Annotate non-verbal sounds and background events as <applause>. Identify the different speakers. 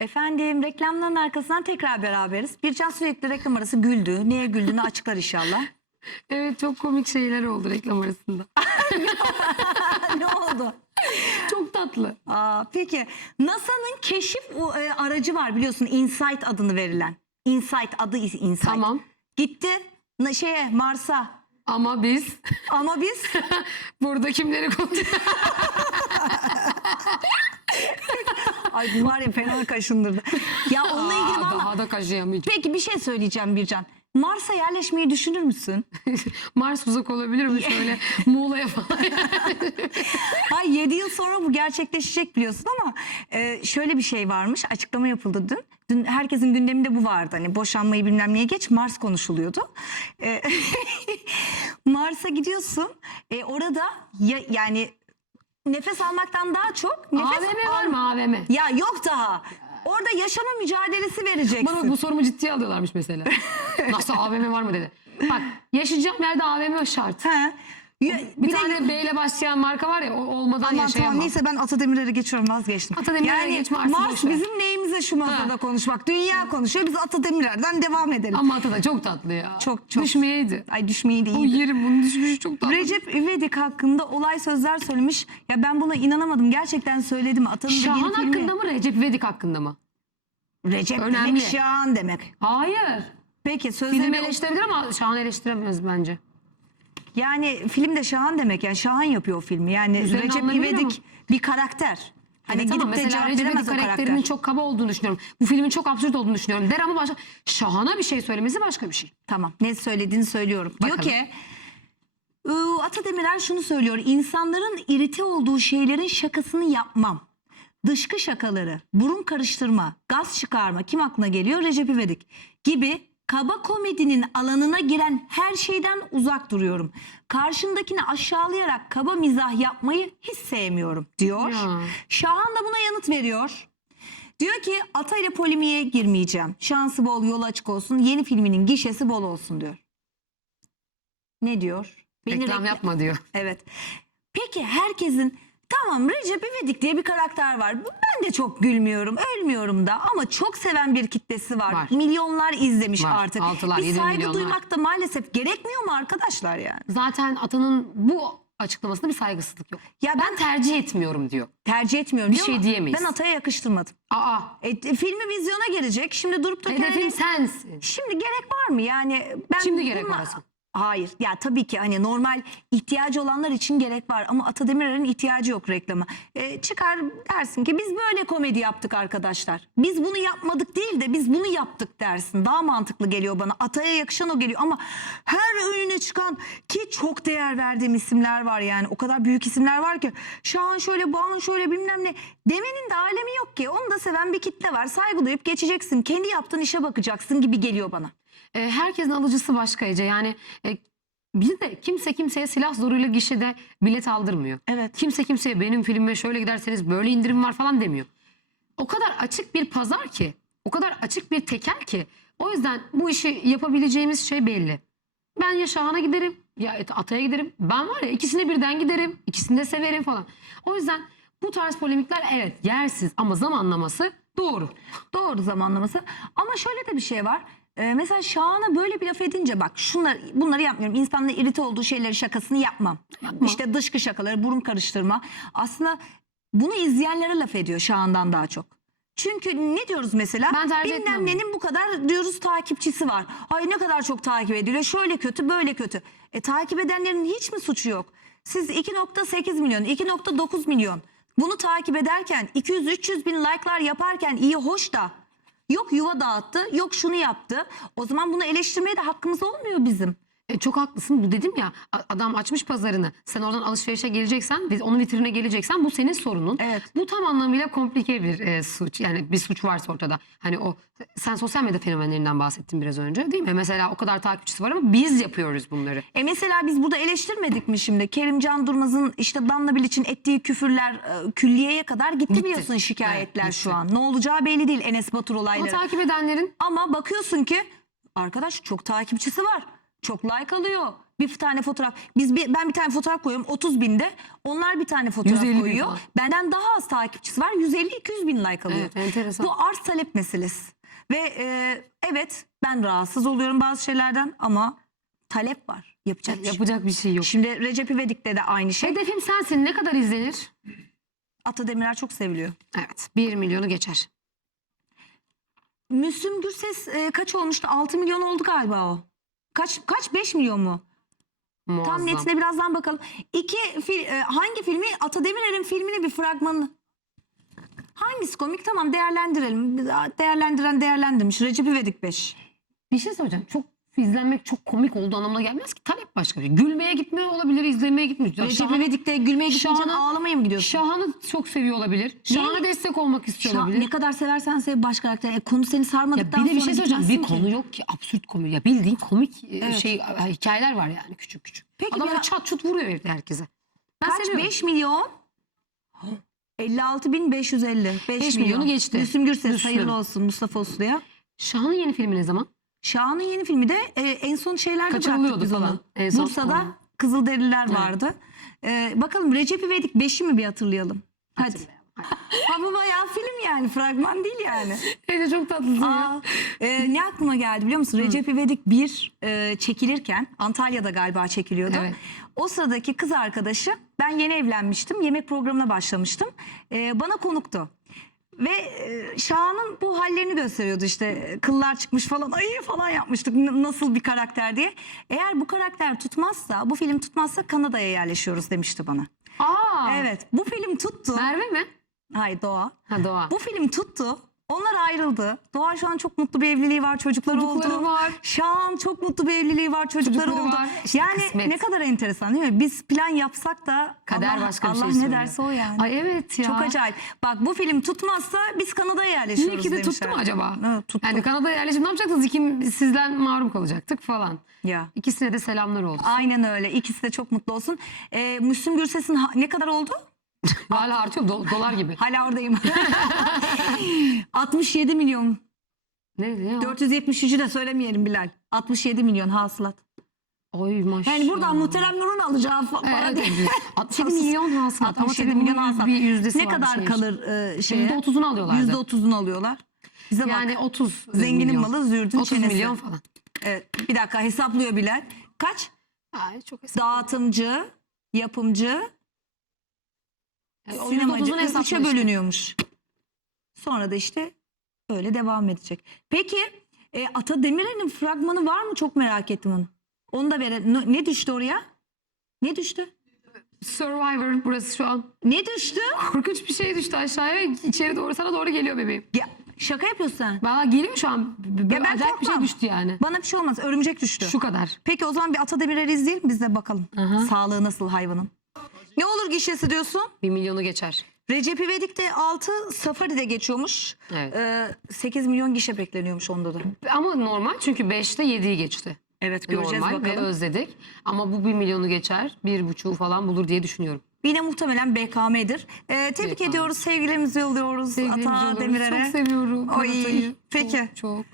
Speaker 1: Efendim reklamların arkasından tekrar beraberiz. Bircan sürekli reklam arası güldü. Neye güldüğünü açıklar inşallah. <laughs>
Speaker 2: Evet çok komik şeyler oldu reklam arasında. <laughs>
Speaker 1: ne oldu?
Speaker 2: çok tatlı.
Speaker 1: Aa, peki NASA'nın keşif e, aracı var biliyorsun Insight adını verilen. Insight adı Insight.
Speaker 2: Tamam.
Speaker 1: Gitti na- şeye Mars'a.
Speaker 2: Ama biz
Speaker 1: Ama biz <laughs>
Speaker 2: burada kimleri konuşuyoruz?
Speaker 1: Ay bu var ya fena kaşındırdı. Ya onunla ilgili
Speaker 2: Aa,
Speaker 1: valla.
Speaker 2: Daha da kaşıyamayacağım.
Speaker 1: Peki bir şey söyleyeceğim Bircan. Mars'a yerleşmeyi düşünür müsün? <laughs>
Speaker 2: Mars uzak olabilir mi şöyle <laughs> Muğla'ya falan?
Speaker 1: Ay 7 yıl sonra bu gerçekleşecek biliyorsun ama e, şöyle bir şey varmış açıklama yapıldı dün. Dün herkesin gündeminde bu vardı hani boşanmayı bilmem neye geç Mars konuşuluyordu. E, <laughs> Mars'a gidiyorsun e, orada ya, yani nefes almaktan daha çok nefes
Speaker 2: AVM var
Speaker 1: al-
Speaker 2: mı AVM?
Speaker 1: Ya yok daha. Orada yaşama mücadelesi vereceksin.
Speaker 2: Bana bu sorumu ciddiye alıyorlarmış mesela. <laughs> Nasıl AVM var mı dedi. Bak yaşayacağım yerde AVM şart.
Speaker 1: He. Ya,
Speaker 2: Bir,
Speaker 1: de-
Speaker 2: tane B ile başlayan marka var ya olmadan
Speaker 1: Aman
Speaker 2: yaşayamam.
Speaker 1: tamam neyse ben Atademir'e geçiyorum vazgeçtim.
Speaker 2: Atademir'e
Speaker 1: yani
Speaker 2: geç, Mars'ı
Speaker 1: Mars
Speaker 2: boş ver.
Speaker 1: bizim neyimize şu masada
Speaker 2: Ha.
Speaker 1: konuşmak. Dünya konuşuyor biz Atademir'den devam edelim.
Speaker 2: Ama Ata da çok tatlı ya.
Speaker 1: Çok, çok.
Speaker 2: Düşmeyeydi.
Speaker 1: Ay düşmeyi de
Speaker 2: O yerim bunun düşmüşü çok tatlı.
Speaker 1: Recep İvedik hakkında olay sözler söylemiş. Ya ben buna inanamadım. Gerçekten söyledim. Atanın
Speaker 2: Şahan
Speaker 1: filmi.
Speaker 2: hakkında mı Recep İvedik hakkında mı?
Speaker 1: Recep
Speaker 2: Önemli.
Speaker 1: demek Şahan demek.
Speaker 2: Hayır.
Speaker 1: Peki sözleri...
Speaker 2: Film eleştirebilir ama Şahan eleştiremiyoruz bence.
Speaker 1: Yani film de Şahan demek. Yani Şahan yapıyor o filmi. Yani
Speaker 2: Üzerine
Speaker 1: Recep
Speaker 2: alınabilir
Speaker 1: İvedik bir karakter. Hani
Speaker 2: evet
Speaker 1: gidip
Speaker 2: ama
Speaker 1: de
Speaker 2: mesela
Speaker 1: cevap
Speaker 2: Recep
Speaker 1: veremez
Speaker 2: İvedik
Speaker 1: o
Speaker 2: karakterinin
Speaker 1: karakter.
Speaker 2: çok kaba olduğunu düşünüyorum. Bu filmin çok absürt olduğunu düşünüyorum. Der ama başka Şahan'a bir şey söylemesi başka bir şey.
Speaker 1: Tamam ne söylediğini söylüyorum. Diyor
Speaker 2: Bakalım.
Speaker 1: ki "Iı, Ata Demirer şunu söylüyor. İnsanların irite olduğu şeylerin şakasını yapmam. Dışkı şakaları, burun karıştırma, gaz çıkarma kim aklına geliyor? Recep İvedik gibi kaba komedinin alanına giren her şeyden uzak duruyorum. Karşımdakini aşağılayarak kaba mizah yapmayı hiç sevmiyorum diyor.
Speaker 2: Ya.
Speaker 1: Şahan da buna yanıt veriyor. Diyor ki Ata ile polemiğe girmeyeceğim. Şansı bol, yolu açık olsun. Yeni filminin gişesi bol olsun diyor. Ne diyor? Beni
Speaker 2: Reklam
Speaker 1: rekla-
Speaker 2: yapma diyor.
Speaker 1: Evet. Peki herkesin tamam Recep İvedik diye bir karakter var. Ben de çok gülmüyorum, ölmüyorum da ama çok seven bir kitlesi var.
Speaker 2: Var.
Speaker 1: Milyonlar izlemiş
Speaker 2: Var.
Speaker 1: artık.
Speaker 2: Altılar,
Speaker 1: bir
Speaker 2: yedi
Speaker 1: saygı
Speaker 2: milyonlar.
Speaker 1: duymak da maalesef gerekmiyor mu arkadaşlar yani?
Speaker 2: Zaten Atan'ın bu açıklamasında bir saygısızlık yok.
Speaker 1: Ya ben
Speaker 2: Ben tercih etmiyorum diyor.
Speaker 1: tercih etmiyorum.
Speaker 2: Bir
Speaker 1: diyor
Speaker 2: şey
Speaker 1: ama
Speaker 2: diyemeyiz.
Speaker 1: Ben Atay'a yakıştırmadım.
Speaker 2: Aa,
Speaker 1: E, filmi vizyona gelecek. Şimdi durup da
Speaker 2: hedefim
Speaker 1: kendini-
Speaker 2: sensin.
Speaker 1: Şimdi gerek var mı? Yani ben
Speaker 2: Şimdi gerek
Speaker 1: bununla-
Speaker 2: var.
Speaker 1: Hayır. Ya tabii ki hani normal ihtiyacı olanlar için gerek var ama Ata Demirer'in ihtiyacı yok reklama. E, çıkar dersin ki biz böyle komedi yaptık arkadaşlar. Biz bunu yapmadık değil de biz bunu yaptık dersin. Daha mantıklı geliyor bana. Ataya yakışan o geliyor ama her önüne çıkan ki çok değer verdiğim isimler var yani. O kadar büyük isimler var ki. Şahan şöyle, Bağın şöyle bilmem ne. Demenin de alemi yok ki. Onu da seven bir kitle var. Saygı duyup geçeceksin. Kendi yaptığın işe bakacaksın gibi geliyor bana.
Speaker 2: E, herkesin alıcısı başka Ece. Yani e, bir de kimse kimseye silah zoruyla gişede bilet aldırmıyor.
Speaker 1: Evet.
Speaker 2: Kimse kimseye benim filmime şöyle giderseniz böyle indirim var falan demiyor. O kadar açık bir pazar ki, o kadar açık bir tekel ki. O yüzden bu işi yapabileceğimiz şey belli. Ben ya Şahan'a giderim ya Atay'a giderim. Ben var ya ikisine birden giderim. ikisini de severim falan. O yüzden bu tarz polemikler evet yersiz ama zamanlaması doğru.
Speaker 1: Doğru zamanlaması. Ama şöyle de bir şey var. Ee, mesela Şahan'a böyle bir laf edince bak şunlar bunları yapmıyorum. İnsanların irite olduğu şeyleri şakasını yapmam.
Speaker 2: Yapma.
Speaker 1: İşte dışkı şakaları, burun karıştırma. Aslında bunu izleyenlere laf ediyor Şahan'dan daha çok. Çünkü ne diyoruz mesela?
Speaker 2: Ben tercih
Speaker 1: Bilmem nenin bu kadar diyoruz takipçisi var. Ay ne kadar çok takip ediliyor. Şöyle kötü, böyle kötü. E takip edenlerin hiç mi suçu yok? Siz 2.8 milyon, 2.9 milyon bunu takip ederken 200-300 bin like'lar yaparken iyi hoş da yok yuva dağıttı, yok şunu yaptı. O zaman bunu eleştirmeye de hakkımız olmuyor bizim.
Speaker 2: E, çok haklısın. Bu dedim ya adam açmış pazarını. Sen oradan alışverişe geleceksen, onun vitrine geleceksen bu senin sorunun.
Speaker 1: Evet.
Speaker 2: Bu tam anlamıyla komplike bir e, suç. Yani bir suç varsa ortada. Hani o sen sosyal medya fenomenlerinden bahsettin biraz önce değil mi? Mesela o kadar takipçisi var ama biz yapıyoruz bunları.
Speaker 1: E mesela biz burada eleştirmedik mi şimdi? Kerimcan Durmaz'ın işte Danla Bilic'in ettiği küfürler e, külliyeye kadar gitti,
Speaker 2: Gitti.
Speaker 1: biliyorsun şikayetler
Speaker 2: Evet,
Speaker 1: şu
Speaker 2: gitti.
Speaker 1: an. Ne olacağı belli değil Enes Batur
Speaker 2: Ama
Speaker 1: olayları.
Speaker 2: takip edenlerin
Speaker 1: Ama bakıyorsun ki arkadaş çok takipçisi var. Çok like alıyor. Bir tane fotoğraf. Biz bir, ben bir tane fotoğraf koyuyorum 30 binde. Onlar bir tane fotoğraf
Speaker 2: 150 bin
Speaker 1: koyuyor.
Speaker 2: falan.
Speaker 1: Benden daha az takipçisi var. 150-200 bin like alıyor.
Speaker 2: Evet enteresan.
Speaker 1: Bu arz talep meselesi. Ve e, evet ben rahatsız oluyorum bazı şeylerden ama talep var. Yapacak bir şey.
Speaker 2: Yapacak bir şey yok.
Speaker 1: Şimdi Recep İvedik'te de aynı şey.
Speaker 2: Hedefim sensin. Ne kadar izlenir?
Speaker 1: Ata Demirer çok seviliyor.
Speaker 2: Evet. 1 milyonu geçer.
Speaker 1: Müslüm Gürses e, kaç olmuştu? 6 milyon oldu galiba o. Kaç kaç 5 milyon mu?
Speaker 2: Muazzam.
Speaker 1: Tam netine birazdan bakalım. İki fil, e, hangi filmi? Ata Demirer'in filmini bir fragmanı. Hangisi komik? Tamam değerlendirelim. Değerlendiren değerlendirmiş. Recep İvedik 5.
Speaker 2: Bir şey söyleyeceğim. Çok izlenmek çok komik olduğu anlamına gelmez ki. Talep başka bir şey. Gülmeye gitmiyor olabilir, izlemeye gitmiyor. Ya
Speaker 1: Recep
Speaker 2: Şahan-
Speaker 1: İvedik'te gülmeye için
Speaker 2: Şahan'ı-
Speaker 1: ağlamaya mı gidiyorsun?
Speaker 2: Şahan'ı çok seviyor olabilir. Şahan'a destek olmak istiyor
Speaker 1: Şah-
Speaker 2: olabilir.
Speaker 1: ne kadar seversen sev baş karakter. E, konu seni
Speaker 2: Ya
Speaker 1: sarmadıktan
Speaker 2: bir de bir
Speaker 1: sonra
Speaker 2: şey söyleyeceğim. Bir
Speaker 1: gitmezsin ki.
Speaker 2: konu yok ki. Absürt komik. Ya bildiğin komik e,
Speaker 1: Evet.
Speaker 2: şey hikayeler var yani küçük küçük.
Speaker 1: Peki
Speaker 2: Adam
Speaker 1: bir-
Speaker 2: böyle çat çut vuruyor evde herkese. Ben
Speaker 1: Kaç?
Speaker 2: seviyorum.
Speaker 1: 5 milyon? 56.550. 5
Speaker 2: Beş
Speaker 1: milyon.
Speaker 2: milyonu geçti.
Speaker 1: Müslüm Gürses
Speaker 2: Müslüm.
Speaker 1: hayırlı olsun Mustafa Uslu'ya.
Speaker 2: Şahan'ın yeni filmi ne zaman?
Speaker 1: Şahan'ın yeni filmi de e, en son şeylerde
Speaker 2: Kaçırılıyordu
Speaker 1: bıraktık biz
Speaker 2: falan.
Speaker 1: onu.
Speaker 2: En son
Speaker 1: Bursa'da
Speaker 2: onu.
Speaker 1: Kızılderililer
Speaker 2: Evet.
Speaker 1: vardı. E, bakalım Recep İvedik 5'i mi bir hatırlayalım? Hadi. Ha bu bayağı film yani fragman değil yani.
Speaker 2: Evde çok tatlısın ya.
Speaker 1: Aa, e, ne aklıma geldi biliyor musun? Recep İvedik 1 e, çekilirken Antalya'da galiba çekiliyordu.
Speaker 2: Evet.
Speaker 1: O sıradaki kız arkadaşı ben yeni evlenmiştim. Yemek programına başlamıştım. E, bana konuktu. Ve e, Şahan'ın bu hallerini gösteriyordu işte kıllar çıkmış falan ay falan yapmıştık nasıl bir karakter diye. Eğer bu karakter tutmazsa bu film tutmazsa Kanada'ya yerleşiyoruz demişti bana.
Speaker 2: Aa,
Speaker 1: Evet bu film tuttu.
Speaker 2: Merve mi?
Speaker 1: Hay Doğa.
Speaker 2: Ha Doğa.
Speaker 1: Bu film tuttu. Onlar ayrıldı. Doğa şu an çok mutlu bir evliliği var, çocukları,
Speaker 2: Çocukları
Speaker 1: oldu.
Speaker 2: var.
Speaker 1: Şahan çok mutlu bir evliliği var, çocukları,
Speaker 2: Çocukları
Speaker 1: oldu.
Speaker 2: var. İşte
Speaker 1: yani
Speaker 2: kısmet.
Speaker 1: ne kadar enteresan değil mi? Biz plan yapsak da
Speaker 2: Kader
Speaker 1: Allah,
Speaker 2: başka bir
Speaker 1: Allah
Speaker 2: şey
Speaker 1: ne
Speaker 2: söylüyor.
Speaker 1: derse o yani.
Speaker 2: Ay evet ya.
Speaker 1: Çok acayip. Bak bu film tutmazsa biz Kanada'ya yerleşiyoruz
Speaker 2: İyi ki de tuttu mu acaba?
Speaker 1: Evet, tuttu.
Speaker 2: Yani Kanada'ya yerleşip ne yapacaksınız? İkim sizden mahrum kalacaktık falan.
Speaker 1: ya.
Speaker 2: İkisine de selamlar oldu.
Speaker 1: Aynen öyle. İkisi de çok mutlu olsun. Ee, Müslüm Gürses'in ne kadar oldu?
Speaker 2: Hala artıyor do- dolar gibi.
Speaker 1: Hala oradayım. <laughs> 67 milyon.
Speaker 2: Ne ne o?
Speaker 1: 473'ü de söylemeyelim Bilal. 67 milyon hasılat.
Speaker 2: Oy maşallah.
Speaker 1: Yani buradan muhterem Nur'un alacağı fa- para
Speaker 2: Evet,
Speaker 1: değil.
Speaker 2: evet. <laughs> 67 milyon hasılat. Ama
Speaker 1: 67
Speaker 2: tabii
Speaker 1: milyon hasılat.
Speaker 2: bir yüzdesi
Speaker 1: Ne
Speaker 2: var,
Speaker 1: kadar
Speaker 2: şey
Speaker 1: kalır e, şeye?
Speaker 2: %30'unu alıyorlardı.
Speaker 1: %30'unu alıyorlar. Bize
Speaker 2: Yani
Speaker 1: bak.
Speaker 2: 30
Speaker 1: Zenginin
Speaker 2: milyon.
Speaker 1: malı zürdün
Speaker 2: 30
Speaker 1: çenesi.
Speaker 2: milyon falan.
Speaker 1: Evet, bir dakika hesaplıyor Bilal. Kaç?
Speaker 2: Ay çok hesap.
Speaker 1: Dağıtımcı, yapımcı,
Speaker 2: Yani o
Speaker 1: sinemacı.
Speaker 2: %30'unu
Speaker 1: Üçe bölünüyormuş. Sonra da işte böyle devam edecek. Peki e, Ata Demirer'in fragmanı var mı? Çok merak ettim onu. Onu da verelim. Ne- Ne düştü oraya? Ne düştü?
Speaker 2: Survivor burası şu an.
Speaker 1: Ne düştü?
Speaker 2: Korkunç bir şey düştü aşağıya ve içeri doğru sana doğru geliyor bebeğim.
Speaker 1: Ya, şaka yapıyorsun sen.
Speaker 2: Valla geliyor şu an.
Speaker 1: Ya ben
Speaker 2: acayip bir şey
Speaker 1: korkmam.
Speaker 2: düştü yani.
Speaker 1: Bana bir şey olmaz. Örümcek düştü.
Speaker 2: Şu kadar.
Speaker 1: Peki o zaman bir Ata Demirer'i izleyelim biz de bakalım.
Speaker 2: Aha.
Speaker 1: Sağlığı nasıl hayvanın? Ne olur gişesi diyorsun?
Speaker 2: Bir milyonu geçer.
Speaker 1: Recep İvedik de 6 Safari'de geçiyormuş.
Speaker 2: Evet.
Speaker 1: Ee, 8 milyon gişe bekleniyormuş onda da.
Speaker 2: Ama normal çünkü 5'te 7'yi geçti.
Speaker 1: Evet göreceğiz
Speaker 2: normal ve
Speaker 1: bakalım.
Speaker 2: özledik. Ama bu bir milyonu geçer. Bir buçuğu falan bulur diye düşünüyorum.
Speaker 1: Yine muhtemelen BKM'dir. Ee, tebrik
Speaker 2: BKM.
Speaker 1: ediyoruz, sevgilerimizi yolluyoruz
Speaker 2: Sevgilimizi
Speaker 1: Ata. Demirer'e.
Speaker 2: Çok seviyorum. Kanatayı.
Speaker 1: peki.
Speaker 2: Çok, çok.